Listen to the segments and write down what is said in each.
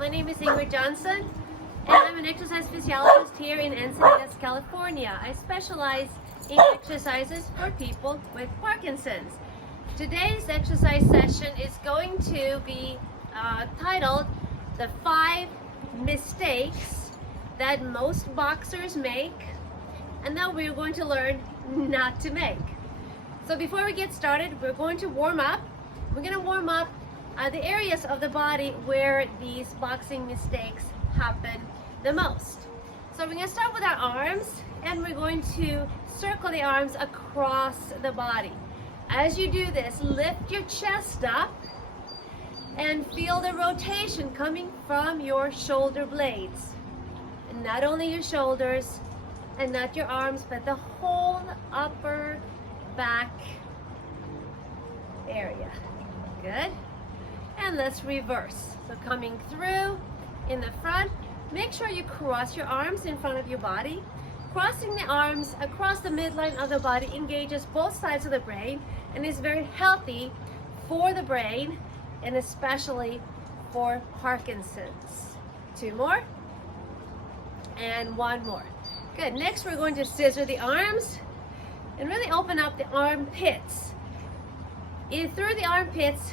My name is Ingrid Johnson, and I'm an exercise physiologist here in Encinitas, California. I specialize in exercises for people with Parkinson's. Today's exercise session is going to be titled The 5 Mistakes That Most Boxers Make, and that we're going to learn not to make. So before we get started, we're going to warm up. We're going to warm up the areas of the body where these boxing mistakes happen the most. So we're going to start with our arms, and we're going to circle the arms across the body. As you do this, lift your chest up and feel the rotation coming from your shoulder blades. And not only your shoulders and not your arms, but the whole upper back area. Good. And let's reverse. So coming through in the front, make sure you cross your arms in front of your body. Crossing the arms across the midline of the body engages both sides of the brain and is very healthy for the brain and especially for Parkinson's. 2 more and 1 more. Good. Next we're going to scissor the arms and really open up the armpits. Through the armpits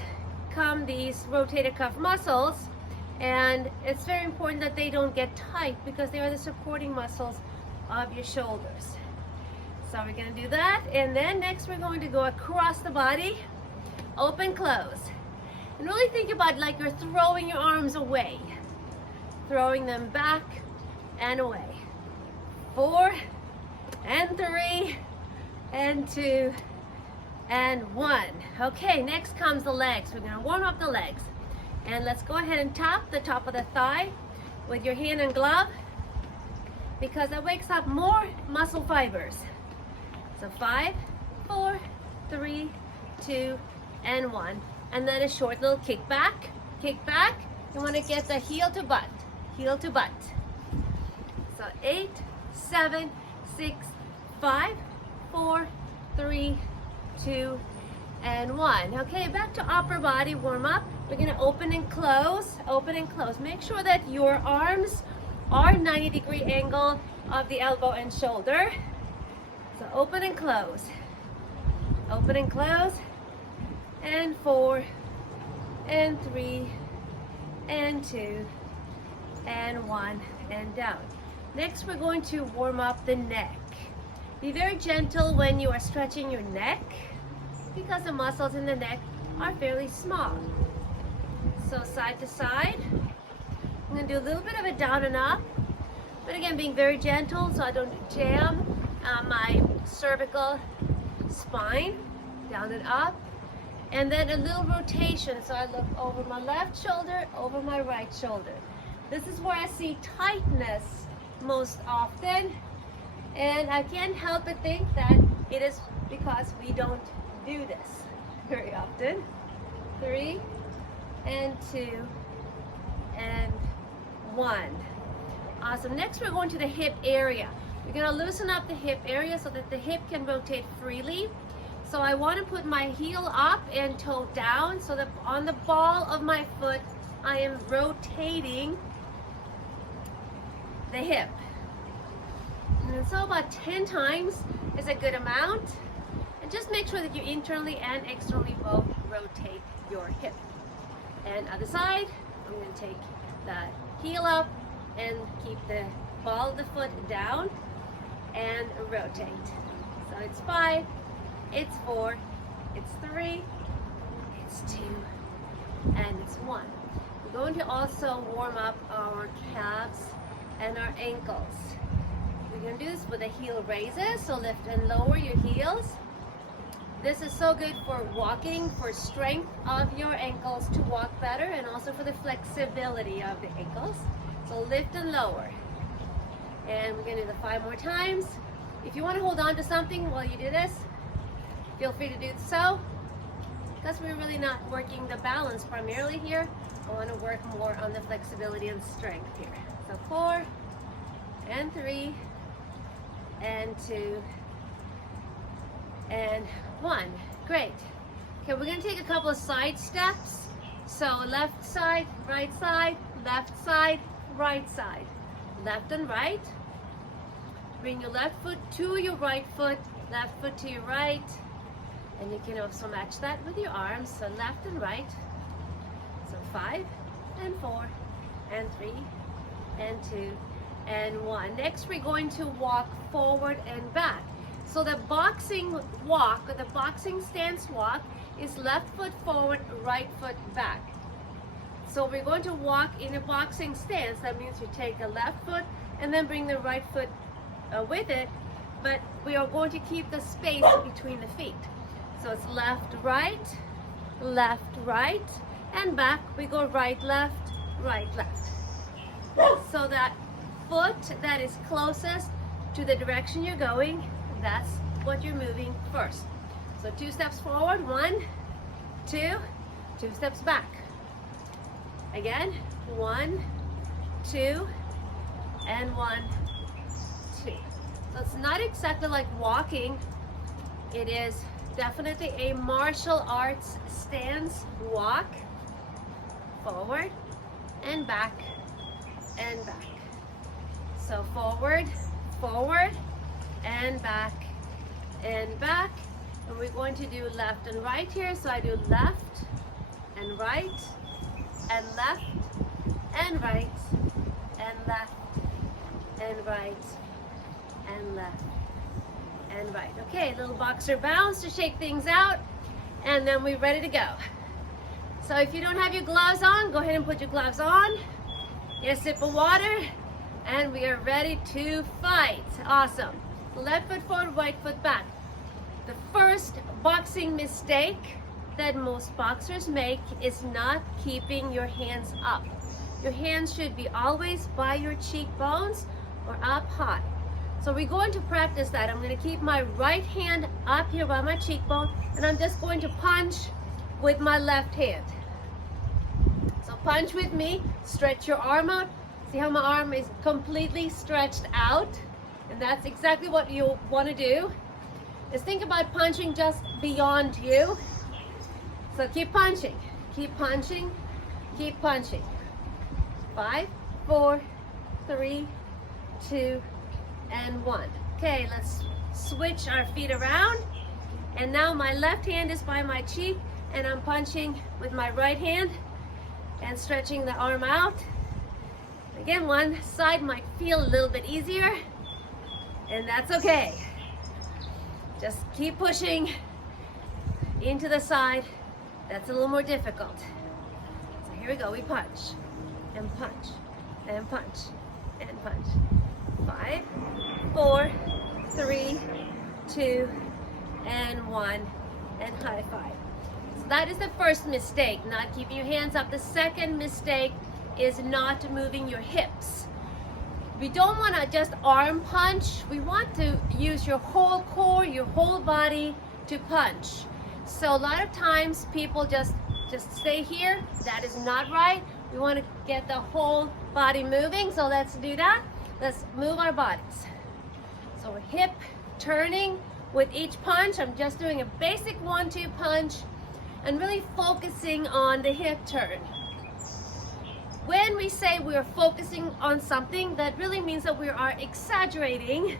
come these rotator cuff muscles, and it's very important that they don't get tight because they are the supporting muscles of your shoulders. So we're going to do that, and then next we're going to go across the body, open, close, and really think about like you're throwing your arms away, throwing them back and away. 4 and 3 and 2 and 1. Okay, next comes the legs. We're going to warm up the legs. And let's go ahead and tap the top of the thigh with your hand and glove, because that wakes up more muscle fibers. So 5, 4, 3, 2, and 1. And then a short little kick back. Kick back. You want to get the heel to butt. Heel to butt. So 8, 7, 6, 5, 4, 3, 2, and 1. Okay, back to upper body warm up. We're going to open and close, open and close. Make sure that your arms are 90-degree angle of the elbow and shoulder. So open and close, and 4, and 3, and 2, and 1, and down. Next, we're going to warm up the neck. Be very gentle when you are stretching your neck, because the muscles in the neck are fairly small. So side to side. I'm going to do a little bit of a down and up, but again being very gentle so I don't jam my cervical spine. Down and up, and then a little rotation, so I look over my left shoulder, over my right shoulder. This is where I see tightness most often, and I can't help but think that it is because we don't do this very often. 3 and 2 and 1. Awesome. Next we're going to the hip area. We're going to loosen up the hip area so that the hip can rotate freely. So I want to put my heel up and toe down so that on the ball of my foot I am rotating the hip. And so about 10 times is a good amount. And just make sure that you internally and externally both rotate your hip. And other side, I'm going to take the heel up and keep the ball of the foot down and rotate. So it's 5, it's 4, it's 3, it's 2, and it's 1. We're going to also warm up our calves and our ankles. We're going to do this with the heel raises, so lift and lower your heels. This is so good for walking, for strength of your ankles to walk better, and also for the flexibility of the ankles. So lift and lower. And we're going to do the 5 more times. If you want to hold on to something while you do this, feel free to do so, because we're really not working the balance primarily here. I want to work more on the flexibility and strength here. So 4 and 3 and 2 and 1. Great. Okay, we're going to take a couple of side steps. So left side, left side, right side, left and right. Bring your left foot to your right foot, left foot to your right. And you can also match that with your arms, so left and right. So 5 and 4 and 3 and 2 and 1. Next we're going to walk forward and back. So the boxing walk, or the boxing stance walk, is left foot forward, right foot back. So we're going to walk in a boxing stance. That means you take the left foot and then bring the right foot with it, but we are going to keep the space between the feet. So it's left, right, and back. We go right, left, right, left. So that foot that is closest to the direction you're going, that's what you're moving first. So 2 steps forward, 1, 2, 2 steps back. Again, 1, 2, and 1, 2. So it's not exactly like walking. It is definitely a martial arts stance walk. Forward and back and back. So forward, forward, and back and back. And we're going to do left and right here. So I do left and right and left and right and left and right and left and right. Okay, little boxer bounce to shake things out, and then we're ready to go. So if you don't have your gloves on, go ahead and put your gloves on. Get a sip of water, and we are ready to fight. Awesome. Left foot forward, right foot back. The first boxing mistake that most boxers make is not keeping your hands up. Your hands should be always by your cheekbones or up high. So we're going to practice that. I'm going to keep my right hand up here by my cheekbone, and I'm just going to punch with my left hand. So punch with me, stretch your arm out. See how my arm is completely stretched out? And that's exactly what you want to do, is think about punching just beyond you. So keep punching, keep punching, keep punching. 5, 4, 3, 2, and 1. Okay, let's switch our feet around. And now my left hand is by my cheek, and I'm punching with my right hand and stretching the arm out. Again, one side might feel a little bit easier, and that's okay. Just keep pushing into the side. That's a little more difficult. So here we go. We punch and punch and punch and punch. 5, 4, 3, 2, and 1, and high five. So that is the first mistake, not keeping your hands up. The second mistake is not moving your hips. We don't want to just arm punch. We want to use your whole core, your whole body to punch. So a lot of times people just stay here. That is not right. We want to get the whole body moving. So let's do that. Let's move our bodies. So hip turning with each punch. I'm just doing a basic 1-2 punch and really focusing on the hip turn. When we say we are focusing on something, that really means that we are exaggerating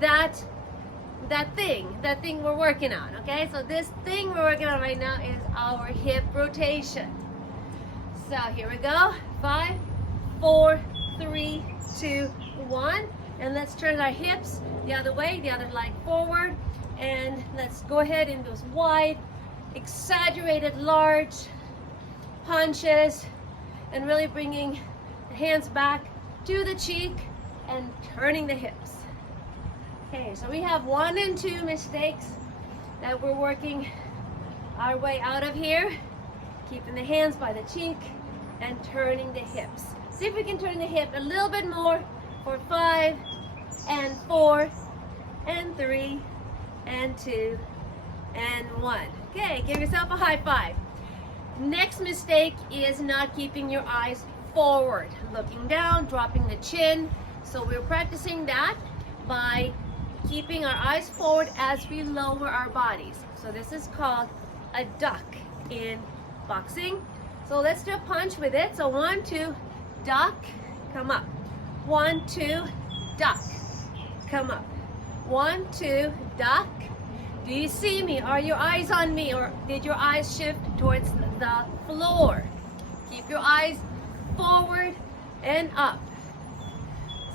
that thing we're working on, okay? So this thing we're working on right now is our hip rotation. So here we go. 5, 4, 3, 2, 1. And let's turn our hips the other way, the other leg forward. And let's go ahead in those wide, exaggerated, large punches, and really bringing the hands back to the cheek and turning the hips. Okay, so we have 1 and 2 mistakes that we're working our way out of here. Keeping the hands by the cheek and turning the hips. See if we can turn the hip a little bit more for 5 and 4 and 3 and 2 and 1. Okay, give yourself a high five. Next mistake is not keeping your eyes forward, looking down, dropping the chin. So we're practicing that by keeping our eyes forward as we lower our bodies. So this is called a duck in boxing. So let's do a punch with it. So 1, 2, duck, come up. 1, 2, duck, come up. 1, 2, duck. Do you see me? Are your eyes on me, or did your eyes shift towards the floor? Keep your eyes forward and up.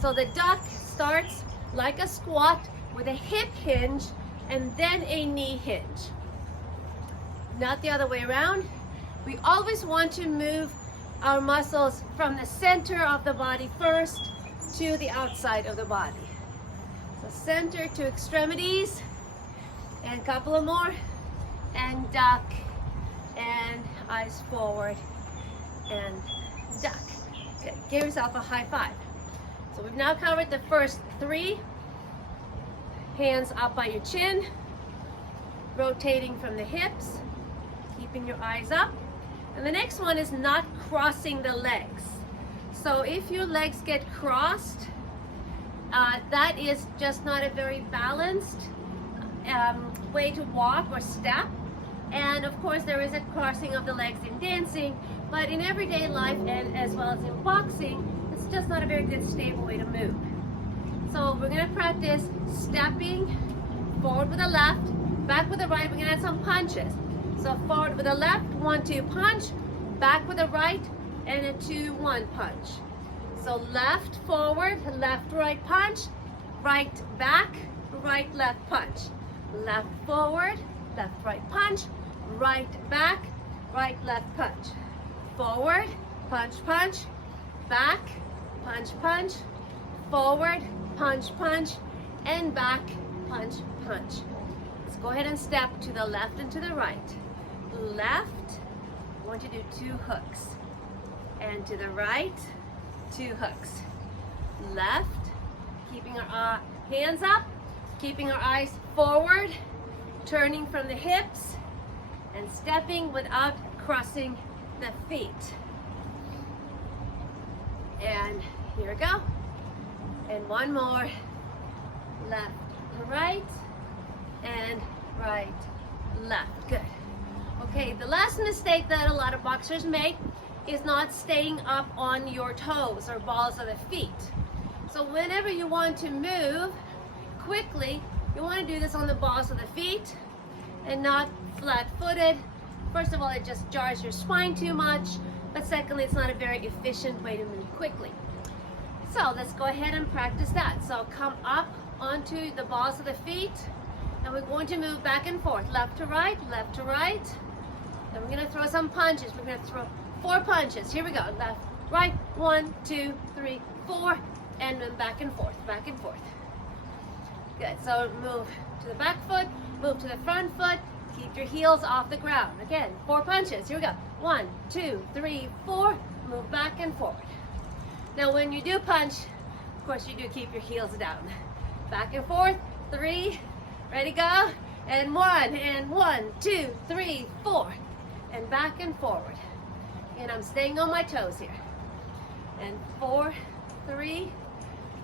So the duck starts like a squat with a hip hinge and then a knee hinge. Not the other way around. We always want to move our muscles from the center of the body first to the outside of the body. So center to extremities, and a couple of more, and duck, and eyes forward, and duck. Good. Give yourself a high five. So we've now covered the first 3. Hands up by your chin, rotating from the hips, keeping your eyes up. And the next one is not crossing the legs. So if your legs get crossed, that is just not a very balanced way to walk or step. And of course there is a crossing of the legs in dancing, but in everyday life and as well as in boxing, it's just not a very good stable way to move. So we're going to practice stepping forward with the left, back with the right. We're going to add some punches. So forward with the left, 1, 2 punch, back with the right, and a 2, 1 punch. So left forward, left right punch, right back, right left punch. Left forward, left right punch, right back, right left punch. Forward, punch punch, back, punch punch, forward, punch punch, and back, punch punch. Let's go ahead and step to the left and to the right. Left, I want you to do 2 hooks. And to the right, 2 hooks. Left, keeping our hands up, keeping our eyes forward, turning from the hips, and stepping without crossing the feet. And here we go. And one more. Left, right, and right, left. Good. Okay, the last mistake that a lot of boxers make is not staying up on your toes or balls of the feet. So whenever you want to move quickly, you want to do this on the balls of the feet and not flat-footed. First of all, it just jars your spine too much, but secondly, it's not a very efficient way to move quickly. So let's go ahead and practice that. So come up onto the balls of the feet, and we're going to move back and forth, left to right, left to right. Then we're going to throw some punches. We're going to throw 4 punches. Here we go. Left, right, 1, 2, 3, 4, and then back and forth, back and forth. Good. So move to the back foot, move to the front foot, keep your heels off the ground. Again, 4 punches. Here we go. 1, 2, 3, 4, move back and forward. Now when you do punch, of course you do keep your heels down. Back and forth, 3, ready, go, and 1, and 1, 2, 3, 4, and back and forward. And I'm staying on my toes here. And 4, 3,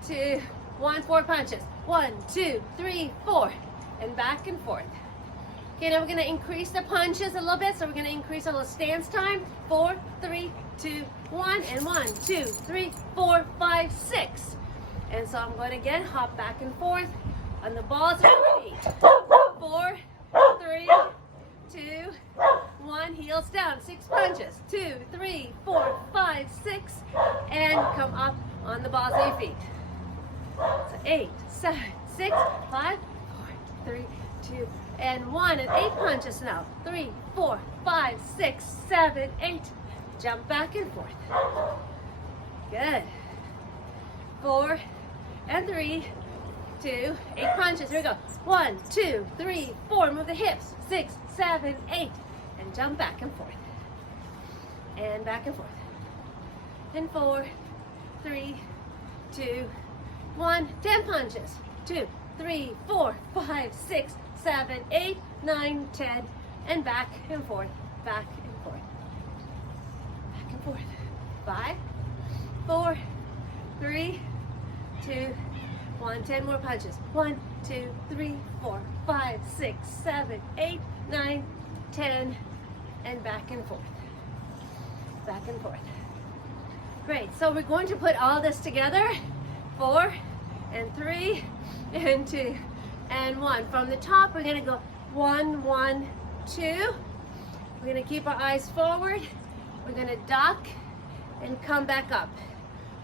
2, 1, 4 punches. 1, 2, 3, 4, and back and forth. Okay, now we're going to increase the punches a little bit, so we're going to increase a little stance time. 4, 3, 2, 1, and 1, 2, 3, 4, 5, 6. And so I'm going to again hop back and forth on the balls of the feet. 4, 3, 2, 1, heels down, 6 punches. 2, 3, 4, 5, 6, and come up on the balls of your feet. So 8, 7, 6, 5, 4, 3, 2, and 1, and 8 punches now. 3, 4, 5, 6, 7, 8. Jump back and forth. Good. 4, and 3, 2, 8 punches. Here we go. 1, 2, 3, 4. Move the hips. 6, 7, 8. And jump back and forth. And back and forth. And 4, 3, 2, 1. 10 punches. 2, 3, 4, 5, 6, 7, 8, 9, 10. And back and forth. Back and forth. Back and forth. 5, 4, 3, 2, 1, 10 more punches. 1, 2, 3, 4, 5, 6, 7, 8, 9, 10, and back and forth. back and forth. Great, so we're going to put all this together. 4 and 3 and 2 and 1. From the top, we're gonna go 1, 1, 2. We're gonna keep our eyes forward. We're gonna duck and come back up.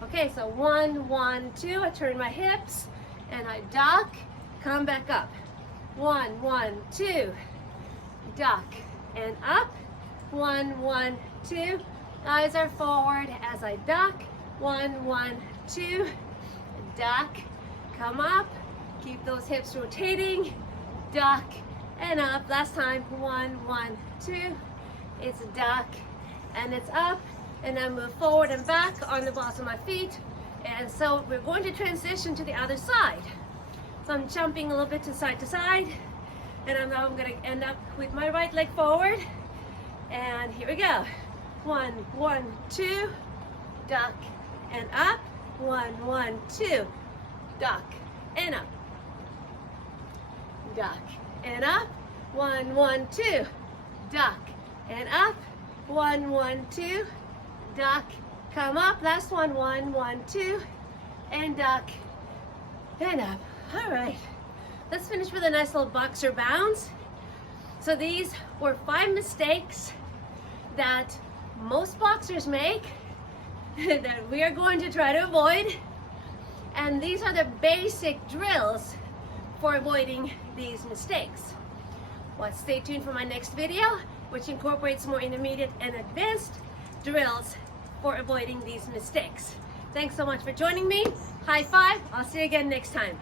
Okay, so 1, 1, 2. I turn my hips and I duck, come back up. 1, 1, 2. Duck and up. 1, 1, 2. Eyes are forward as I duck. 1, 1, 2. Duck, come up. Keep those hips rotating. Duck and up. Last time. 1, 1, 2. It's a duck and it's up. And then move forward and back on the balls of my feet. And so we're going to transition to the other side. So I'm jumping a little bit to side, and now I'm going to end up with my right leg forward. And here we go. 1, 1, 2, duck and up. 1, 1, 2, duck and up. Duck and up. 1, 1, 2, duck and up. 1, 1, 2, duck, come up. Last one. 1, 1, 2, and duck and up. All right, let's finish with a nice little boxer bounce. So these were 5 mistakes that most boxers make that we are going to try to avoid. And these are the basic drills for avoiding these mistakes. Well, stay tuned for my next video, which incorporates more intermediate and advanced drills for avoiding these mistakes. Thanks so much for joining me. High five. I'll see you again next time.